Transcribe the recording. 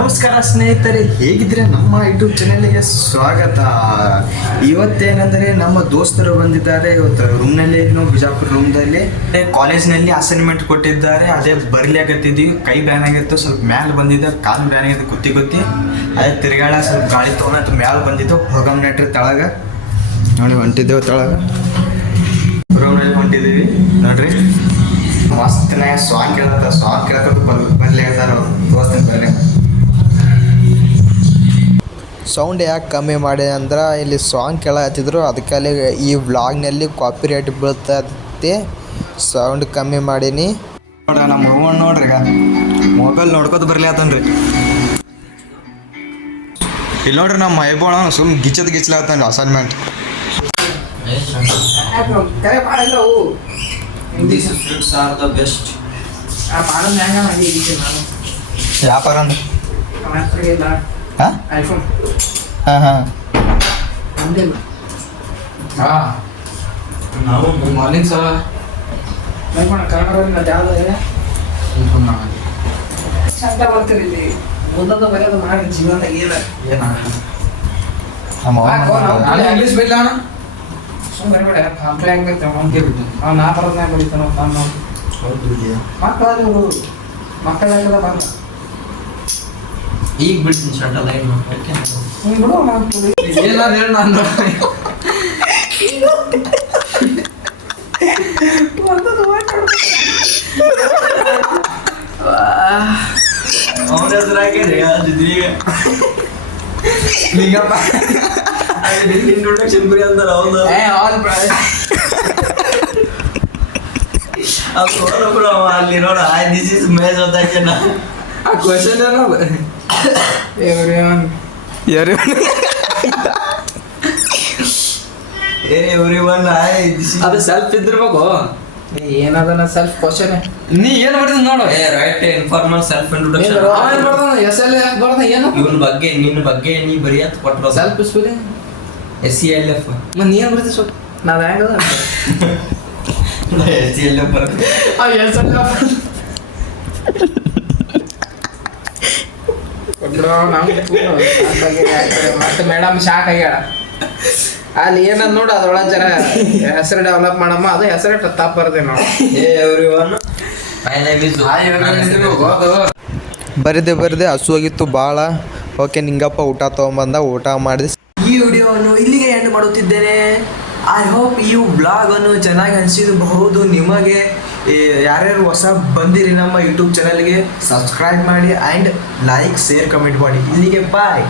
ನಮಸ್ಕಾರ ಸ್ನೇಹಿತರೆ, ಹೇಗಿದ್ರೆ ನಮ್ಮ ಯೂಟ್ಯೂಬ್ ಚಾನೆಲ್ಗೆ ಸ್ವಾಗತ. ಇವತ್ತೇನೆಂದರೆ ನಮ್ಮ ದೋಸ್ತರು ಬಂದಿದ್ದಾರೆ. ಇವತ್ತು ರೂಮ್ನಲ್ಲಿ ಬಿಜಾಪುರ ರೂಮ್ದಲ್ಲಿ ಕಾಲೇಜ್ನಲ್ಲಿ ಅಸೈನ್ಮೆಂಟ್ ಕೊಟ್ಟಿದ್ದಾರೆ. ಅದೇ ಬರ್ಲಿಯಾಗತ್ತಿದ್ದೀವಿ. ಕೈ ಬ್ಯಾನ್ ಆಗಿತ್ತು, ಸ್ವಲ್ಪ ಮ್ಯಾಲೆ ಬಂದಿದ್ದೆ, ಕಾಲು ಬ್ಯಾನ್ ಆಗಿತ್ತು ಗೊತ್ತಿ ಅದೇ ತಿರುಗಾಳ ಸ್ವಲ್ಪ ಗಾಳಿ ತೊಗೊಂಡು ಮ್ಯಾಲೆ ಬಂದಿತ್ತು. ಹೋಗಮ್ ನೆಟ್ರಿ ತೆಳಗ ನೋಡಿ ಹೊಂಟಿದ್ದೇವೆ. ತೆಳಗ ರೂಮ್ನಲ್ಲಿ ಹೊಂಟಿದ್ದೀವಿ ನೋಡ್ರಿ. ಮಸ್ತನಾಗ ಸಾಂಗ್ ಕೇಳತ್ತ ಬರ್ಲಿ ಹೇಳ್ತಾರ ದೋಸ್ತನ ಬರ್ಲಿ. ಸೌಂಡ್ ಯಾಕೆ ಕಮ್ಮಿ ಮಾಡಿ ಅಂದ್ರೆ ಇಲ್ಲಿ ಸಾಂಗ್ ಕೇಳತ್ತಿದ್ರು, ಅದಕ್ಕೆ ಈ ವ್ಲಾಗ್ನಲ್ಲಿ ಕಾಪಿ ರೈಟ್ ಬೀಳ್ತೈತಿ. ಸೌಂಡ್ ಕಮ್ಮಿ ಮಾಡೀನಿ ನೋಡ್ರಿ. ನಮ್ಮ ಹೂವಣ್ಣ ನೋಡ್ರಿ ಈಗ ಮೊಬೈಲ್ ನೋಡ್ಕೊತ ಬರ್ಲಿ ಆತನ್ರಿ. ಇಲ್ಲಿ ನೋಡ್ರಿ ನಮ್ಮ ಮೈಬೋಣ ಸುಮ್ ಗಿಚ್ಚಲಾತನ್ರಿ ಅಸೈನ್ಮೆಂಟ್. ವ್ಯಾಪಾರ ಅಂದ್ರೆ ಮಾರ್ನಿಂಗ್ ಸರ್ ಚಂದ ಬರ್ತೀರಿ ಇಲ್ಲಿ ಮುಂದೊಂದು ಬರೆಯೋದು ಮಾಡಿ ಜೀವನದಾಗ ಇಂಗ್ಲೀಷ್ ಬೈಲ ಸುಮ್ಮನೆ ಬೇಡ ಕಂಪ್ಲೇ ಆಗ್ಬೇಕು. ಅವ್ನು ನಾ ಬರೋದ್ನಾಗ ಬರೀತಾನ ಮಕ್ಕಳು ಮಕ್ಕಳ ಬರಲ್ಲ. ಈಗ ಬಿಡ್ತೀನಿ ಶರ್ಟ್ ಅಲ್ಲ ಏನು ಬಿಡು ಏನಾದ್ರು ಹೇಳಿ ನಾನು ಅವನ ಹೆಸರಾಗ್ಯಾರಿ ಈಗಪ್ಪ ಇಂಟ್ರೊಡಕ್ಷನ್ ಬರೀ ಅಂತಾರ ಅವನು ಅಲ್ಲಿ ನೋಡ ದಿಸ್ ಇಸ್ ಮೇಜ್ ಓದಾಕ್ಯನ ಆ ಕ್ವಶನ್ ಏನೋ ಎವ್ರಿವನ್ ಅದು ಸೆಲ್ಫ್ ಇದ್ದಿರ್ಬೇಕು. ಏನದನ್ನ ಸೆಲ್ಫ್ ಕ್ವಶನ್ ನೀ ಏನ್ ಬರ್ತೀನಿ ನೋಡು. ರೈಟ್ ಇನ್ಫಾರ್ಮಲ್ ಸೆಲ್ಫ್ ಇಂಟ್ರೊಡಕ್ಷನ್ ಇವನ್ ಬಗ್ಗೆ ನಿನ್ನ ಬಗ್ಗೆ ನೀ ಬರಿಯತ್ ಕೊಟ್ಟರು ಸೆಲ್ಫ್ ಸ್ಪೆಲ್ಲಿಂಗ್ SELF ಮತ್ತೆ ನೀ ಏನ್ ಬರ್ತಿ ಸ್ವಲ್ಪ ನಾವ್ ಹೆಂಗ SELF ಮತ್ತೆ ಮೇಡಮ್ ಶಾಕ್ ಆಗ್ಯಾಳ. ಅಲ್ಲಿ ಏನಂದ್ ನೋಡು ಅದ್ರೊಳಗೆ ಜರ ಹೆಸರು ಡೆವಲಪ್ ಮಾಡಮ್ಮ. ಅದು ಹೆಸರು ತಪ್ಪ ಬರ್ದೆ ನೋಡು. ಬರದೆ ಹಸುವಾಗಿತ್ತು ಭಾಳ. ಓಕೆ ನಿಂಗಪ್ಪ ಊಟ ತೊಗೊಂಬಂದ, ಊಟ ಮಾಡಿದೆ. ಈ ವಿಡಿಯೋವನ್ನು ಇಲ್ಲಿಗೆ ಎಂಡ್ ಮಾಡುತ್ತಿದ್ದೇನೆ. ಐ ಹೋಪ್ ಈ ಬ್ಲಾಗನ್ನು ಚೆನ್ನಾಗಿ ಅನಿಸಿರಬಹುದು ನಿಮಗೆ. ಯಾರ್ಯಾರು ಹೊಸ ಬಂದಿರಿ ನಮ್ಮ ಯೂಟ್ಯೂಬ್ ಚಾನಲ್ಗೆ ಸಬ್ಸ್ಕ್ರೈಬ್ ಮಾಡಿ ಆ್ಯಂಡ್ ಲೈಕ್ ಶೇರ್ ಕಮೆಂಟ್ ಮಾಡಿ. ಇಲ್ಲಿಗೆ ಬಾಯ್.